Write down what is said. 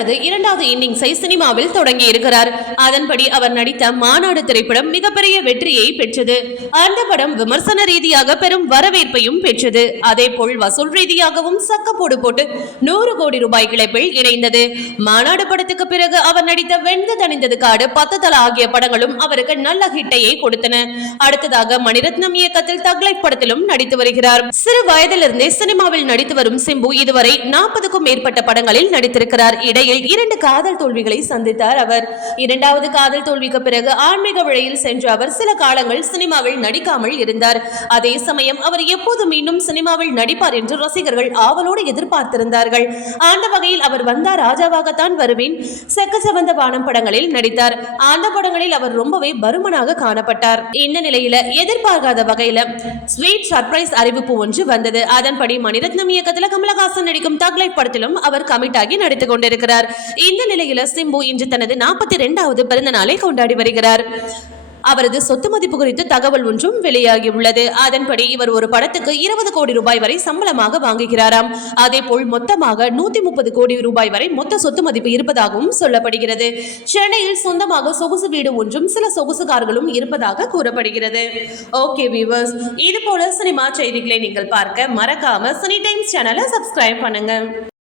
தனது இரண்டாவது இன்னிங்ஸை சினிமாவில் தொடங்கி இருக்கிறார். அதன்படி அவர் நடித்த மாநாடு திரைப்படம் மிகப்பெரிய வெற்றியை பெற்றது. அந்த படம் விமர்சன ரீதியாக பெரும் வரவேற்பையும் பெற்றது. அதே போல் வசூல் ரீதியாகவும் சக்கப்போடு போட்டு நூறு கோடி ரூபாய் கிளைப்பில் இணைந்தது. மாநாடு படத்துக்கு பிறகு அவர் நடித்த வெந்து தணிந்தது காடு பத்து தல ஆகிய படங்களும் அவருக்கு நல்ல ஹிட்டையை கொடுத்தன. அடுத்ததாக மணிரத்னம் இயக்கத்தில் தக்லை படத்திலும் நடித்து வருகிறார். சிறு வயதிலிருந்தே சினிமாவில் நடித்து வரும் சிம்பு இதுவரை நாற்பதுக்கும் மேற்பட்ட படங்களில் நடித்திருக்கிறார். இடையில் இரண்டு காதல் தோல்விகளை சந்தித்தார் அவர். இரண்டாவது காதல் தோல்விக்கு பிறகு ஆன்மீக வழியில் சென்ற அவர் சில காலங்கள் சினிமாவில் நடிக்காமல் இருந்தார். அதே சமயம் அவர் எப்போது மீண்டும் சினிமாவில் நடிப்பார் என்று ரசிகர்கள் ஆவலோடு எதிர்பார்த்திருந்தார்கள். அந்த வகையில் அவர் வந்தா ராஜாவாகத்தான் வருவேன். செக்க செவந்த வானம் படங்களில் நடித்தார். அந்த படங்களில் அவர் ரொம்பவே பருமனாக காணப்பட்டார். இந்த நிலையில எதிர்பார்க்காத வகையில ஸ்வீட் சர்ப்ரைஸ் அறிவிப்பு ஒன்று வந்தது. அதன்படி மணிரத்னம் இயக்கத்தில் கமலஹாசன் நடிக்கும் தக்லைட் படத்திலும் அவர் கமிட் ஆகி நடித்துக் கொண்டிருக்கிறார். இந்த நிலையில சிம்பு இன்று தனது நாற்பத்தி இரண்டாவது பிறந்த நாளை கொண்டாடி வருகிறார். அவரது சொத்து மதிப்பு குறித்து தகவல் ஒன்றும் வெளியாகியுள்ளது. அதன்படி இவர் ஒரு படத்துக்கு இருபது கோடி ரூபாய் வரை சம்பளமாக வாங்குகிறாராம். அதே போல் மொத்தமாக நூத்தி முப்பது கோடி ரூபாய் வரை மொத்த சொத்து மதிப்பு இருப்பதாகவும் சொல்லப்படுகிறது. சென்னையில் சொந்தமாக சொகுசு வீடு ஒன்றும் சில சொகுசு கார்களும் இருப்பதாக கூறப்படுகிறது. ஓகே வியூவர்ஸ் இது போல சினிமா செய்திகளை நீங்கள் பார்க்க மறக்காம சினி டைம்ஸ் சேனலை சப்ஸ்கிரைப் பண்ணுங்க.